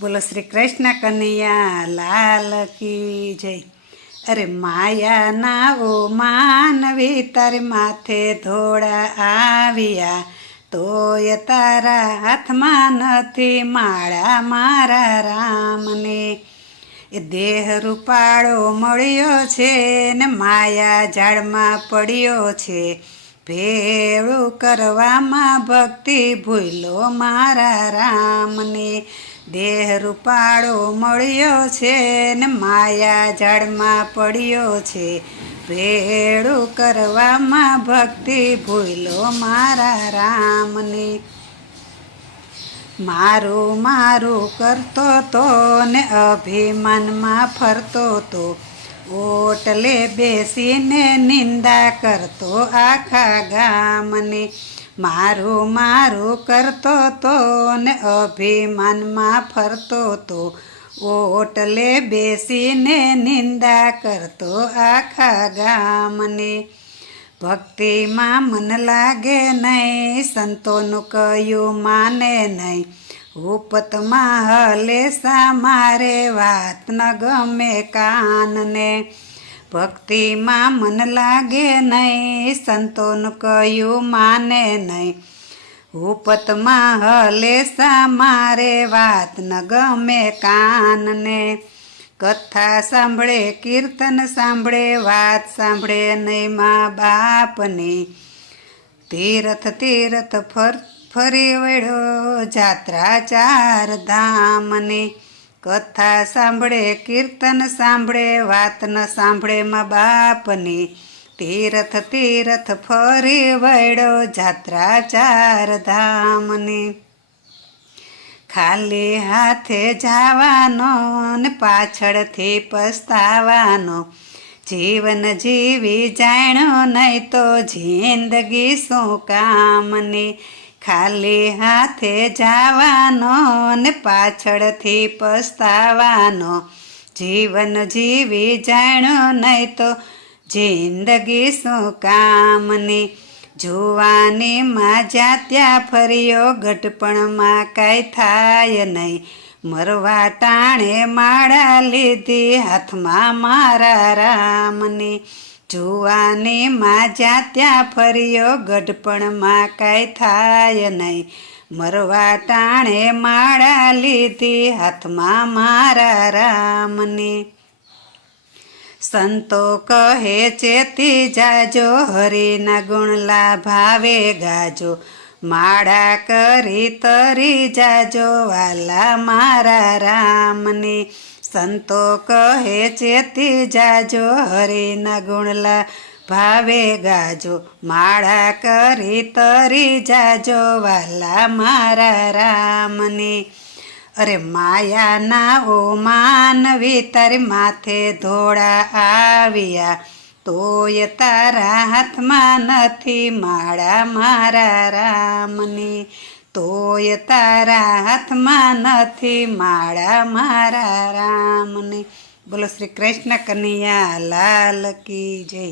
બોલો શ્રી કૃષ્ણ કનૈયા લાલ કી જય। અરે માયા ના ઓ માનવી તારે માથે ધોળા આવ્યા, તોય તારા હાથમાં નથી માળા મારા રામને। એ દેહ રૂપાળો મળ્યો છે ને માયા ઝાડમાં પડ્યો છે, ભેળું કરવામાં ભક્તિ ભૂલો મારા રામને। દેહ રૂપાળો મળ્યો છે ને માયા ઝાડમાં પડ્યો છે, ભેળું કરવામાં ભક્તિ ભૂલો મારા રામને। મારું મારું કરતો તો ને અભિમાનમાં ફરતો તો, ઓટલે બેસીને નિંદા કરતો આખા ગામને। મારું મારું કરતો તો ને અભિમાનમાં ફરતો તો, ઓટલે બેસીને નિંદા કરતો આખા ગામને। ભક્તિમાં મન લાગે નહીં, સંતોનું કયું માને નહીં, ઉપતમાં હલેસા મારે વાત ન ગમે કાનને। ભક્તિમાં મન લાગે નહીં, સંતોનું કયું માને નહીં, ઉપતમાં હલેસા મારે વાત ન ગમે કાનને। કથા સાંભળે, કીર્તન સાંભળે, વાત સાંભળે નહીં મા બાપની, તીરથ તીરથ ફરી વળ્યો જાત્રા ચાર ધામને। કથા સાંભળે, કીર્તન સાંભળે, વાત ન સાંભળે મા બાપની, તીરથ તીરથ ફરી વળ્યો જાત્રા ચાર ધામને। ખાલી હાથે જવાનો ને પાછળથી પસ્તાવાનો, જીવન જીવી જાણ્યો નહીં તો જિંદગી શું કામની। ખાલી હાથે જવાનો ને પાછળથી પસ્તાવાનો, જીવન જીવી જાણ્યો નહીં તો જિંદગી શું કામની। જુવાનીમાં જ્યાં ત્યાં ફર્યો, ગઢપણમાં કાંઈ થાય નહીં, મરવા ટાણે માળા લીધી હાથમાં મારા રામની। જુવાનીમાં જ્યાં ત્યાં ફર્યો, ગઢપણમાં કાંઈ થાય નહીં, મરવા ટાણે માળા લીધી હાથમાં મારા રામની। સંતો કહે ચેતી જાજો, હરિના ગુણલા ભાવે ગાજો, માળા કરી તરી જાજો વાલા મારા રામની। સંતો કહે ચેતી જાજો, હરિના ગુણલા ભાવે ગાજો, માળા કરી તરી જાજો વાલા મારા રામની। અરે માયાના ઓ માનવી તારી માથે ધોળા આવ્યા, તોય તારા હાથમાં નથી માળા મારા રામની, તોય તારા હાથમાં નથી માળા મારા રામની। બોલો શ્રી કૃષ્ણ કનૈયા લાલ કી જય।